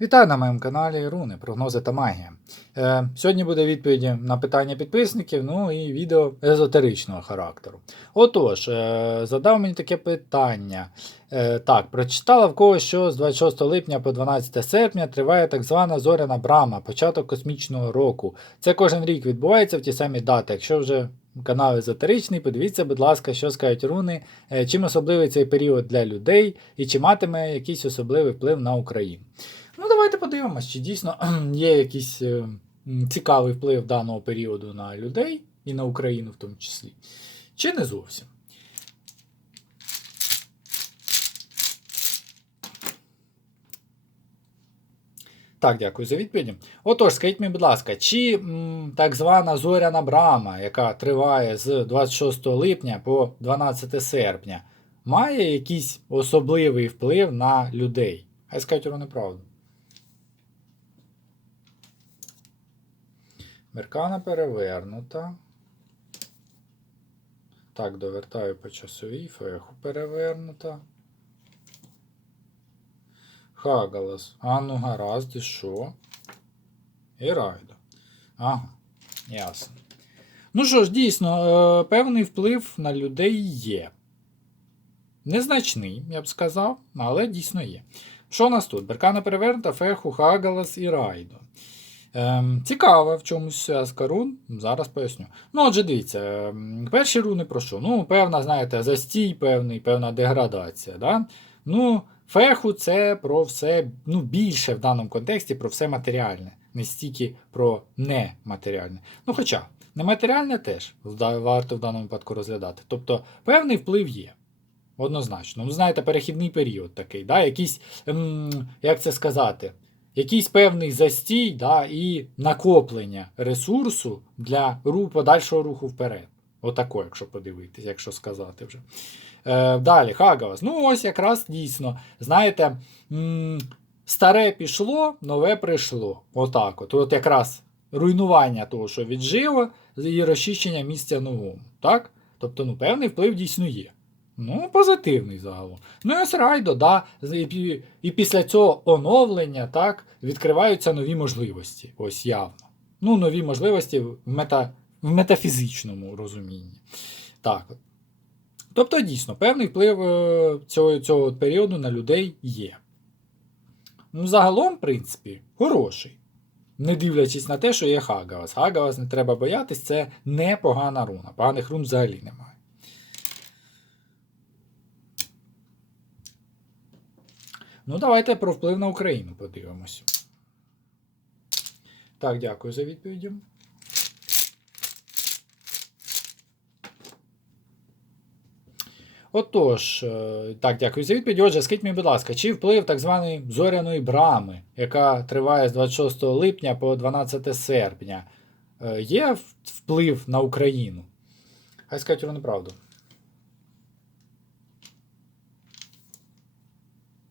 Вітаю на моєму каналі Руни, прогнози та магія. Е, сьогодні буде відповіді на питання підписників, ну і відео езотеричного характеру. Отож, е, задав мені таке питання. Е, так, прочитала в когось, що з 26 липня по 12 серпня триває так звана зоряна брама, початок космічного року. Це кожен рік відбувається в ті самі дати. Якщо вже канал езотеричний, подивіться, будь ласка, що скажуть руни, е, чим особливий цей період для людей і чи матиме якийсь особливий вплив на Україну. Ну, давайте подивимось, чи дійсно є якийсь е, цікавий вплив даного періоду на людей і на Україну в тому числі. Чи не зовсім. Так, дякую за відповіді. Отож, скажіть мені, будь ласка, чи м, так звана зоряна брама, яка триває з 26 липня по 12 серпня, має якийсь особливий вплив на людей? Хай скажуть вони правду. Меркана перевернута. Так, довертаю по часовій, феху перевернута. Хагалас. А ну гаразд, і що? І райдо. Ага, ясно. Ну що ж, дійсно, е, певний вплив на людей є. Незначний, я б сказав, але дійсно є. Що у нас тут? Беркана перевернута, феху, хагалас і райдо. Ем, цікаво в чомусь зв'язка рун, зараз поясню. Ну, отже, дивіться, ем, перші руни про що? Ну, певна, знаєте, застій, певний, певна деградація. Да? Ну, феху це про все, ну, більше в даному контексті про все матеріальне, не стільки про нематеріальне. Ну, хоча, нематеріальне теж варто в даному випадку розглядати. Тобто, певний вплив є. Однозначно. Ну, знаєте, перехідний період такий, да? якийсь, ем, як це сказати, якийсь певний застій да, і накоплення ресурсу для ру, подальшого руху вперед. Отако, якщо подивитись, якщо сказати вже. Е, далі, Хагавас. Ну, ось якраз дійсно, знаєте, м, старе пішло, нове прийшло. Отак. От. От якраз руйнування того, що віджило, і розчищення місця новому. Так? Тобто, ну, певний вплив дійсно є. Ну, позитивний загалом. Ну і ось райдо, да, і, і після цього оновлення так, відкриваються нові можливості. Ось явно. Ну, нові можливості в, мета, в метафізичному розумінні. Так. Тобто, дійсно, певний вплив е, цього, цього періоду на людей є. Ну, загалом, в принципі, хороший. Не дивлячись на те, що є Хагавас. Хагавас не треба боятись, це непогана руна. Поганих рун взагалі немає. Ну, давайте про вплив на Україну подивимося. Так, дякую за відповіді. Отож, е, так, дякую за відповідь. Отже, скажіть мені, будь ласка, чи вплив так званої зоряної брами, яка триває з 26 липня по 12 серпня, е, є вплив на Україну? Хай скажуть вони правду.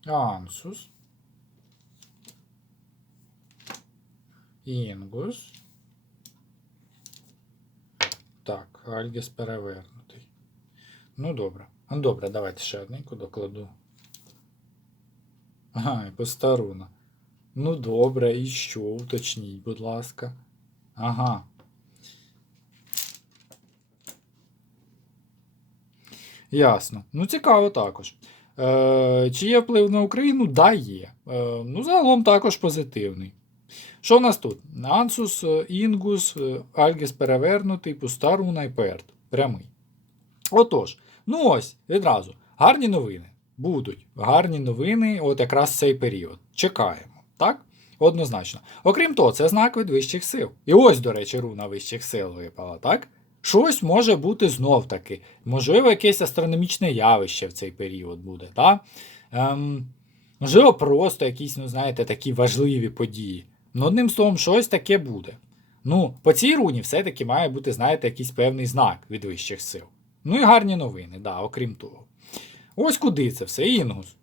Ансус. Інгус. Так, Альгіс перевернутий. Ну, добре. Ну, добре, давайте ще одненьку докладу. Ага, і постаруна. Ну, добре, і що? Уточніть, будь ласка. Ага. Ясно. Ну, цікаво також. Е, чи є вплив на Україну? Да, є. Е, ну, загалом також позитивний. Що в нас тут? Ансус, е, Інгус, Альгіс перевернутий, пуста руна і перт. Прямий. Отож, ну ось, відразу. Гарні новини. Будуть гарні новини, от якраз цей період. Чекаємо, так? Однозначно. Окрім того, це знак від вищих сил. І ось, до речі, руна вищих сил випала, так? Щось може бути знов таки. Можливо, якесь астрономічне явище в цей період буде, так? Ем, можливо, просто якісь, ну, знаєте, такі важливі події. Ну, одним словом, щось таке буде. Ну, по цій руні все-таки має бути, знаєте, якийсь певний знак від вищих сил. Ну і гарні новини, да, окрім того. Ось куди це все, Інгус.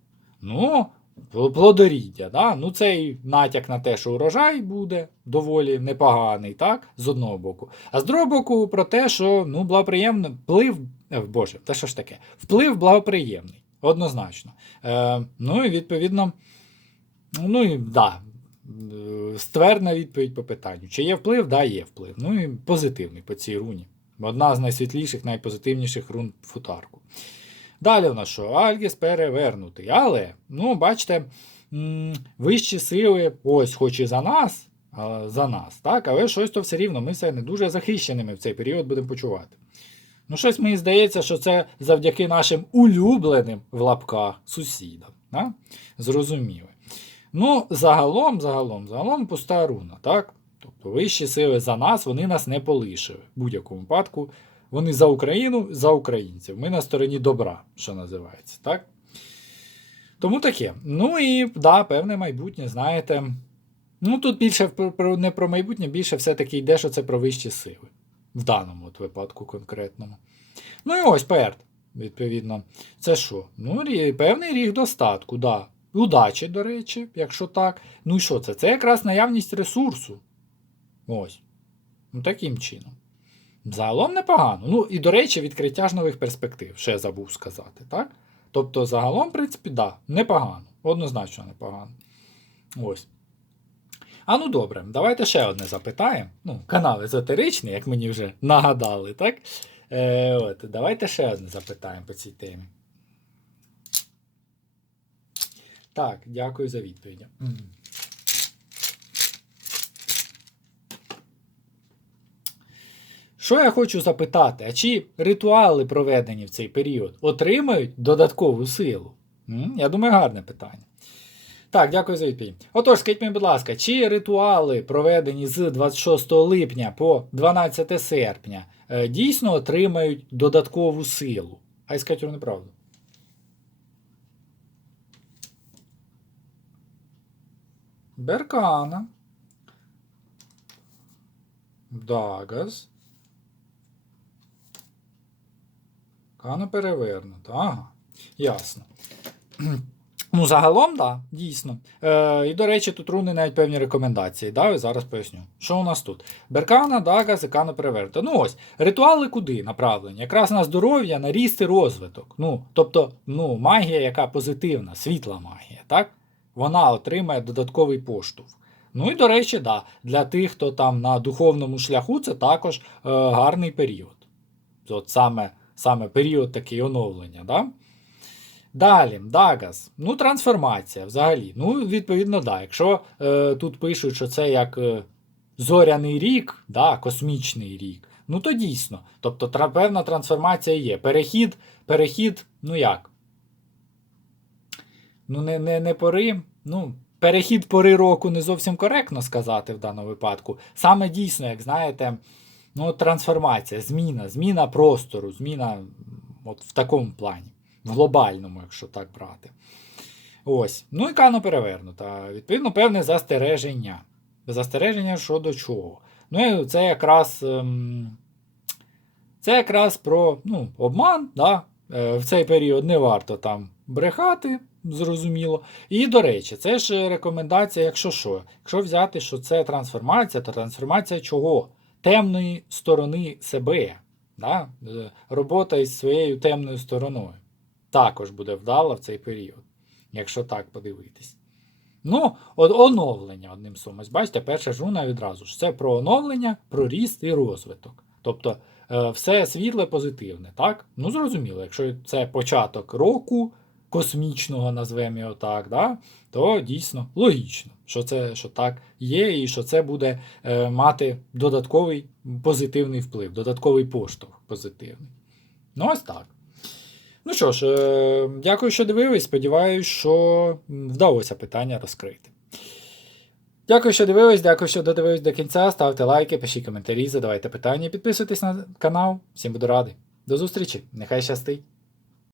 Ну, плодоріддя, да? ну цей натяк на те, що урожай буде доволі непоганий, так? З одного боку. А з другого боку, про те, що ну, благоприємно, вплив, е, боже, те що ж таке? Вплив благоприємний, однозначно. Е, ну і відповідно, ну і да, е, ствердна відповідь по питанню. Чи є вплив? Да, є вплив. Ну і позитивний по цій руні. Одна з найсвітліших, найпозитивніших рун футарку. Далі у нас що? Альгіс перевернутий. Але, ну, бачите, вищі сили, ось, хоч і за нас, за нас, так, але щось то все рівно, ми все не дуже захищеними в цей період будемо почувати. Ну, щось мені здається, що це завдяки нашим улюбленим в лапках сусідам. Да? Зрозуміли. Ну, загалом, загалом, загалом пуста руна, так? Тобто вищі сили за нас, вони нас не полишили. В будь-якому випадку. Вони за Україну, за українців. Ми на стороні добра, що називається, так? Тому таке. Ну і да, певне майбутнє, знаєте. Ну, тут більше не про майбутнє, більше все-таки йде, що це про вищі сили. В даному от випадку конкретному. Ну і ось перт, відповідно. Це що? Ну, певний ріг достатку, да. Удачі, до речі, якщо так. Ну і що це? Це якраз наявність ресурсу. Ось. Ну, таким чином. Загалом непогано. Ну і, до речі, відкриття ж нових перспектив, ще забув сказати, так? Тобто, загалом, в принципі, да, непогано. Однозначно непогано. Ось. А ну добре, давайте ще одне запитаємо. Ну, канал езотеричний, як мені вже нагадали, так? Е, от, давайте ще одне запитаємо по цій темі. Так, дякую за відповідь. Що я хочу запитати? А чи ритуали, проведені в цей період, отримають додаткову силу? Я думаю, гарне питання. Так, дякую за відповідь. Отож, скажіть мені, будь ласка, чи ритуали, проведені з 26 липня по 12 серпня, е, дійсно отримають додаткову силу? А скажіть неправду. Беркана. Дагас. Кано перевернуто. Ага. Ясно. Ну, загалом, да, дійсно. Е, і, до речі, тут руни навіть певні рекомендації. Да, зараз поясню. Що у нас тут? Беркана, Дагас і Кано перевернуто. Ну ось, ритуали куди направлені? Якраз на здоров'я, на ріст і розвиток. Ну, тобто, ну, магія, яка позитивна, світла магія, так? Вона отримає додатковий поштовх. Ну і до речі, да, для тих, хто там на духовному шляху, це також е, гарний період. От саме, саме період такий оновлення. Да? Далі, Дагас. Ну, трансформація взагалі. Ну, відповідно, да. Якщо е, тут пишуть, що це як е, зоряний рік, да, космічний рік, ну то дійсно. Тобто тра- певна трансформація є. Перехід, перехід, ну як? Ну, не, не, не пори. Ну, перехід пори року не зовсім коректно сказати в даному випадку. Саме дійсно, як знаєте, ну, трансформація, зміна, зміна простору, зміна от в такому плані, в глобальному, якщо так брати. Ось. Ну і кано перевернута. Відповідно, певне застереження. Застереження щодо чого. Ну, це якраз. ем, Це якраз про ну, обман. Да? Е, В цей період не варто там брехати, зрозуміло. І, до речі, це ж рекомендація, якщо що. Якщо взяти, що це трансформація, то трансформація чого? Темної сторони себе. Да? Е, Робота із своєю темною стороною. Також буде вдала в цей період, якщо так подивитись. Ну, от оновлення, одним словом. Бачите, перша ж руна відразу ж. Це про оновлення, про ріст і розвиток. Тобто е, все світле, позитивне, так? Ну, зрозуміло, якщо це початок року космічного, назвемо його так, да? то дійсно логічно, що це що так є, і що це буде е, мати додатковий позитивний вплив, додатковий поштовх позитивний. Ну, ось так. Ну що ж, е, дякую, що дивились. Сподіваюсь, що вдалося питання розкрити. Дякую, що дивились, дякую, що додивились до кінця. Ставте лайки, пишіть коментарі, задавайте питання, підписуйтесь на канал. Всім буду радий. До зустрічі, нехай щастить!